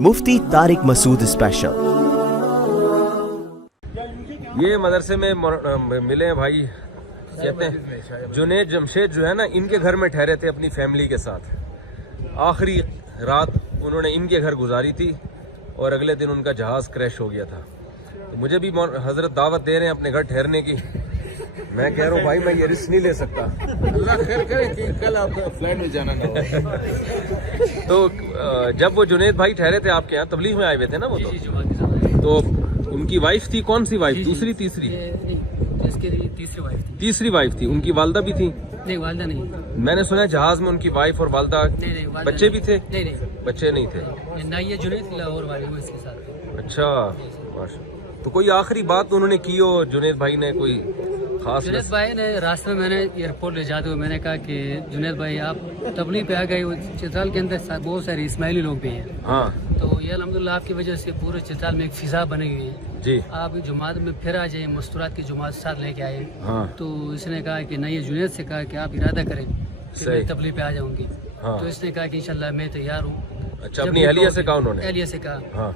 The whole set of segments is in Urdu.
مفتی طارق مسعود اسپیشل۔ یہ مدرسے میں ملے ہیں بھائی، کہتے ہیں جنید جمشید جو ہے نا، ان کے گھر میں ٹھہرے تھے اپنی فیملی کے ساتھ۔ آخری رات انہوں نے ان کے گھر گزاری تھی اور اگلے دن ان کا جہاز کریش ہو گیا تھا۔ تو مجھے بھی حضرت دعوت دے رہے ہیں اپنے گھر ٹھہرنے کی۔ میں کہہ رہا ہوں بھائی میں یہ رسک نہیں لے سکتا۔ اللہ خیر کرے کہ کل آپ فلائٹ میں جانا نہ ہو۔ تو جب وہ جنید بھائی ٹھہرے تھے آپ کے یہاں، تبلیغ میں آئے ہوئے تھے نا وہ تو ان کی وائف تھی، کون سی وائف؟ دوسری تیسری؟ تیسری وائف تھی۔ ان کی والدہ بھی تھی؟ نہیں، والدہ نہیں۔ میں نے سنا ہے جہاز میں ان کی وائف اور والدہ، بچے بھی تھے؟ نہیں، بچے نہیں تھے۔ نہ یہ جنید لاہور والے وہ اس کے ساتھ۔ اچھا، تو کوئی آخری بات انہوں نے کی ہو جنید بھائی نے، کوئی خاص؟ جنید بھائی نے راستے میں نے ایئرپورٹ لے جاتے ہوئے میں نے کہا کہ جنید بھائی آپ تبلیغ پہ آ گئے، چترال کے اندر بہت سارے اسماعیلی لوگ بھی ہیں، ہاں تو یہ الحمدللہ آپ کی وجہ سے پورے چترال میں ایک فضا بنی ہوئی ہے۔ جی، آپ جماعت میں پھر آ جائیں، مستورات کی جماعت ساتھ لے کے آئے۔ ہاں تو اس نے کہا کہ نہیں، جنید سے کہا کہ آپ ارادہ کریں کہ میں تبلیغ پہ آ جاؤں گی۔ ہاں۔ تو اس نے کہا کہ انشاءاللہ میں تیار ہوں۔ اچھا، اپنی اہلیہ سے کہا انہوں نے؟ اہلیہ سے کہا۔ ہاں،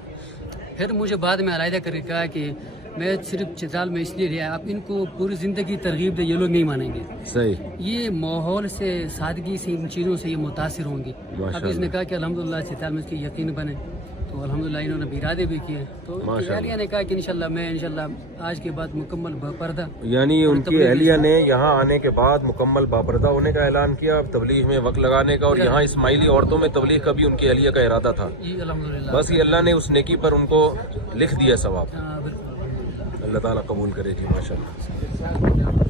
پھر مجھے بعد میں علیحدہ کر کے کہا کہ میں صرف چترال میں اس لیے رہا، آپ ان کو پوری زندگی ترغیب دے، یہ لوگ نہیں مانیں گے۔ صحیح۔ یہ ماحول سے، سادگی سے، ان چیزوں سے یہ متاثر ہوں گی۔ اب اس نے کہا کہ الحمدللہ چترال میں اس کی یقین بنے، تو الحمدللہ انہوں نے بھی ارادے بھی کیے۔ تو اہلیہ نے کہا کہ انشاءاللہ میں آج کے بعد مکمل باپردہ، یعنی ان کی اہلیہ نے یہاں آنے کے بعد مکمل باپردہ ہونے کا اعلان کیا، تبلیغ میں وقت لگانے کا، اور یہاں اسماعیلی عورتوں میں تبلیغ کا بھی ان کی اہلیہ کا ارادہ تھا۔ جی الحمدللہ۔ بس یہ اللہ نے اس نیکی پر ان کو لکھ دیا ثواب۔ ہاں بالکل۔ اللہ تعالیٰ قبول کرے جی، ماشاءاللہ۔